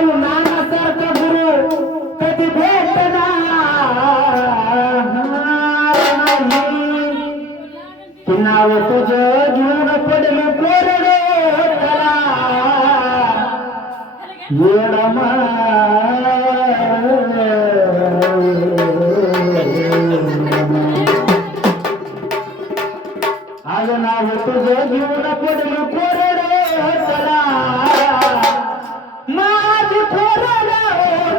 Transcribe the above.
नानासारखा गुरु कधी भेटणार नाही की नाव तुझं घेऊन पडलं कोरडे त्याला येडमा आज नाव तुझं घेऊन पडलं कोरडे त्याला माझी कोरडे